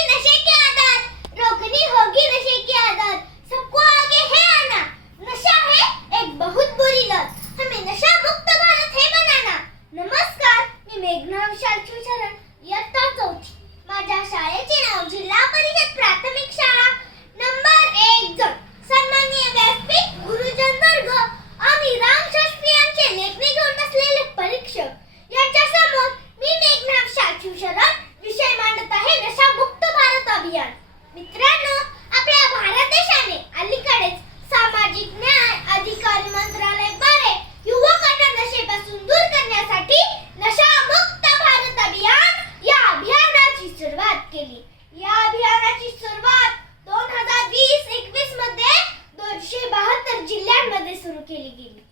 होगी नशे की आदत, रोकनी होगी नशे की आदत, सबको आगे है आना, नशा है एक बहुत बुरी लत, हमें नशा मुक्त भारत है बनाना. नमस्कार, मी मेघना विशाल शिवचरण, इयत्ता 4. माझ्या शाळेचे नाव जिल्हा परिषद प्राथमिक शाळा नंबर 1 जण. सन्माननीय व्यासपीठ, गुरुजन वर्ग आणि रामशास्त्री यांचे लेखणी घेऊन बसलेले परीक्षक यांच्या समोर मी मेघना विशाल शिवचरण विषय मांडत आहे नशामुक्त भारत अभियान. मित्रांनो, आपल्या भारत देशाने अलीकडेच सामाजिक न्याय अधिकारी मंत्रालयाद्वारे युवकांना नशेपासून दूर करण्यासाठी नशामुक्त भारत अभियान या अभियानाची सुरुवात केली. या अभियानाची सुरुवात 2020-21 मध्ये 272 जिल्ह्यांमध्ये सुरू केली गेली.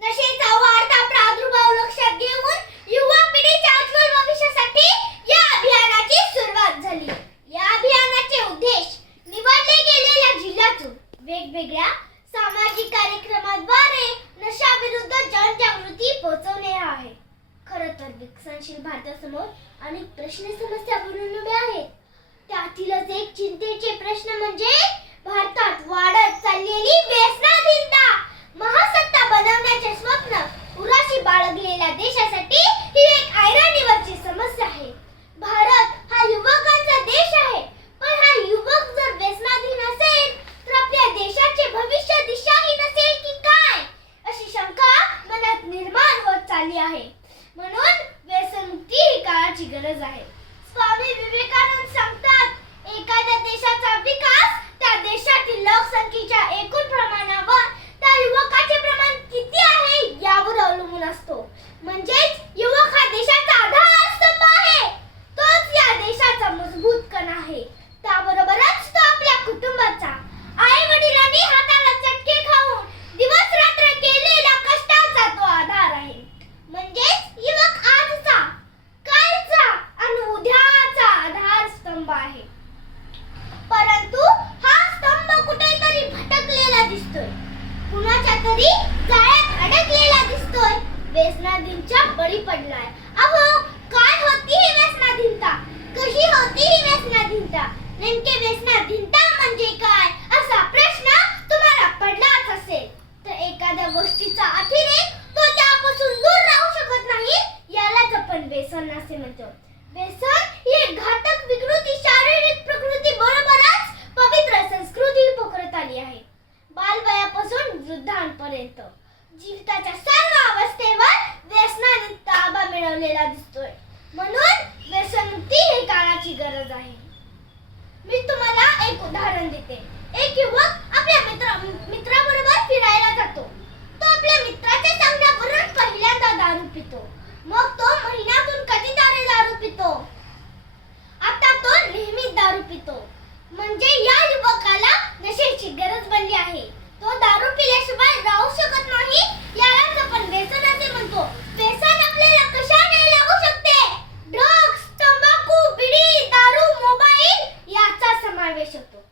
नशेचा वाढता प्रादुर्भाव लक्षात घेऊन युवा पिढीच्या उज्ज्वल भविष्यासाठी या अभियानाची सुरुवात झाली. या अभियानाचे उद्देश निवडले गेलेल्या जिल्ह्यातून वेगवेगळ्या सामाजिक कार्यक्रमाद्वारे नशाविरुद्ध जनजागृती पोहोचवणे आहे. खरं तर विकसनशील भारतासमोर अनेक प्रश्न समस्या बनून उभे आहेत. त्यातीलच एक चिंतेचे प्रश्न म्हणजे भारतात वाढत चाललेली व्यसनाधीनता. महासत्ता बनवण्याचे स्वप्न उराशी बाळगलेल्या देशासाठी ही एक ऐरणीवरची समस्या आहे. भारत हा युवकांचा देश आहे, पण हा युवक जर व्यसनाधीन असेल तर आपल्या देशाचे भविष्य दिशाही नसेल की काय, अशी शंका मनात निर्माण होत चालली आहे. म्हणून व्यसनमुक्ती ही काळाची गरज आहे. स्वामी विवेकानंद सांगतात, एखाद्या देशाचा विकास त्या देशातील लोकसंख्येच्या एकूण प्रमाणावर त्या युवकाचे प्रमाण किती आहे यावर अवलंबून असतो. म्हणजेच युवक हा देशाचा आधारस्तंभ आहे, तोच या देशाचा मजबूत कणा आहे. त्याबरोबरच तो आपल्या कुटुंबाचा, आई वडिलांनी हाताला चटके खाऊन दिवस रात्र केलेल्या कष्टाचा तो आधार आहे. म्हणजेच युवक आजचा, कालचा आणि उद्याचा आधारस्तंभ आहे. परंतु हा स्तंभ कुठेतरी भटकलेला दिसतोय, कुणाच्या तरी जाळ्यात अडकलेला दिसतोय, व्यसनाधीनच्या बळी पडलाय. अहो, काय होती ही व्यसनाधीनता? कशी होती ही व्यसनाधीनता? नेमके व्यसनाधीनता म्हणजे काय असा प्रश्न तुम्हाला पडलाच असेल तर एखाद्या गोष्टीचा अतिरेक तो त्यापासून दूर राहू शकत नाही, यालाच आपण व्यसन असे म्हणतो. व्यसन ही एक घातक विकृती शारीरिक प्रकृती बरोबरच पवित्र संस्कृती पोखरत आली आहे. बालवयापासून वृद्धांपर्यंत जीविताच्या सर्व अवस्थेवर व्यसनाने ताबा मिळवलेला दिसतोय. म्हणून व्यसनमुक्ती ही काळाची गरज आहे. मी तुम्हाला एक उदाहरण देते. एक युवक आपल्या मित्राबरोबर फिरायला जातो. तो आपल्या मित्राच्या सांगण्यावरून पहिल्यांदा दारू पितो. मग तो महिन्यातून कधीतरी दारू पितो. आता तो नेहमी दारू पितो. म्हणजे या युवकाला नशेची गरज बनली आहे. तो दारू पिल्याशिवाय राहू शकत नाही, यालाच आपण व्यसन असे म्हणतो. व्यसन आपल्याला कशाने लागू शकते? ड्रग्ज, तंबाखू, बिडी, दारू, मोबाईल याचा समावेश होतो.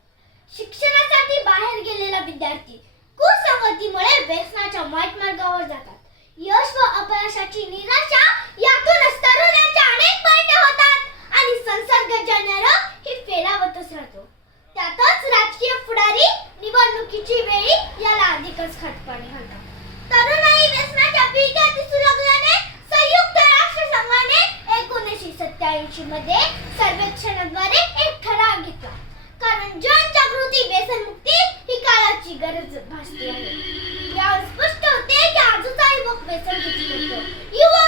शिक्षणासाठी बाहेर गेलेला विद्यार्थी कुसंगतीमुळे व्यसनाच्या वाईट मार्गावर जातात. यश व अपयशाची निराशा यातूनच तरुणांच्या अनेक परिणाम होतात आणि संसर्गजन्य रोग ही फेलावतच राहतो. त्यातच राजकीय पुढारी निवडणुकीची वेळी याला अधिकच खतपाणी घालतात. तरुणाई व्यसनाच्या पिढ्यात दिसू लागल्याने संयुक्त राष्ट्र संघाने 1987 मध्ये सर्वेक्षणाद्वारे एक ठराव घेतला. कारण जनजागृती व्यसनमुक्ती ही काळाची गरज भासते आहे. यावर स्पष्ट होते की आजचा युवक व्यसन किती करतो. युवक